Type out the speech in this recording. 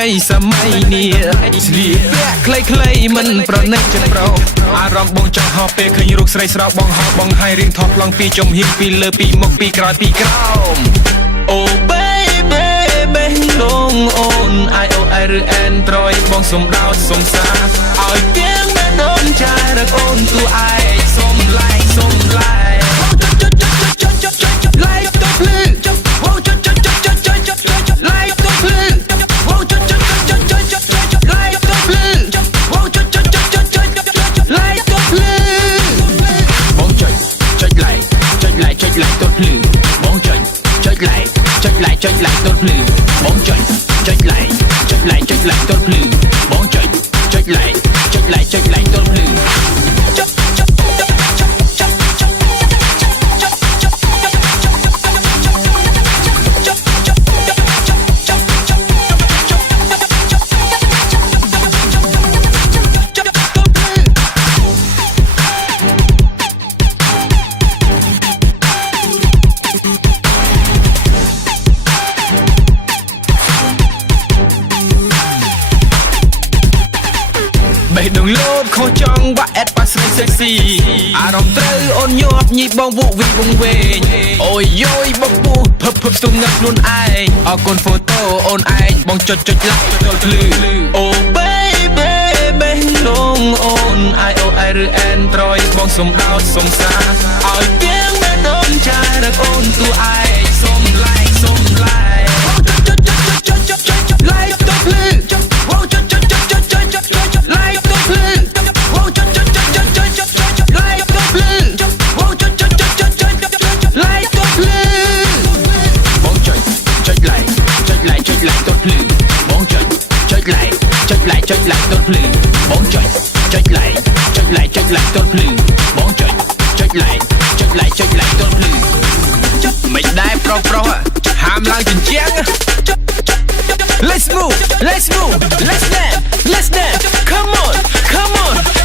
ត្រីសម័យនេះស្លៀកពាក់ខ្លីៗមិនប្រណិតចិត្តប្រោអារម្មណ៍បងចង់ហោះពេលឃើញរូបស្រីស្រស់បងហោះបងហើយរៀងថប់ឡងពីចំហៀងពីលើពីមុខពីក្រោយពីក្រោមអូ baby លងអូន iOS ឬ Android បងសុំដោតសុំសារឲ្យទៀងមិនដូនចាយរកអូនទូឯងសុំ like សុំ like like ទៅភ្លឺអូចុចចុចចុចចុចចុចចុច like ទៅភ្លឺអូចុចចុចចុចចុចចុចចុច like ទៅភ្លឺអូចុចចុចចុចចុចចុច like ទៅភ្លឺបងចុច like ចុច like ចុច like ទៅភ្លឺបងចុច like ចុច like ចុច like ទៅភ្លឺបងចុច like ចុច like ចុច like ទៅភ្លឺបងចុច like ចុច like ចុច like ទៅភ្លឺបេះដូងលោតខុសចង់បាក់អេតប៉ាស្រី sexy អារម្មណ៍ត្រូវអូនញាប់ញីបងវុកវីវងវែងអូយយយបងពូភឹបស្ទុំងាត់ខ្លួនឯងអរគុណហ្វូតូអូនឯងបងចុចចុច like ចូលភ្លឺអូ baby លងអូន iOS ឬ Android បងសុំដោតសុំសារឲ្យទៀងមិនដូនចាយរកអូនទូឯងសុំ like សុំ like like ទៅភ្លឺអូចុចចុចចុចចុចចុច like ទៅភ្លឺអូចុចចុចចុចចុចចុច like ទៅភ្លឺអូចុចចុចចុចចុចចុច like ទៅភ្លឺបងចុច like ចុច like ចុច like ទៅភ្លឺបងចុច like ចុច like ចុច like ទៅភ្លឺបងចុច like ចុច like ចុច like ទៅភ្លឺបងចុច like ចុច like ចុច like ទៅភ្លឺមិនដែរប្រុសហាមឡើងជញ្ជាំង Let's move, let's dance, come on,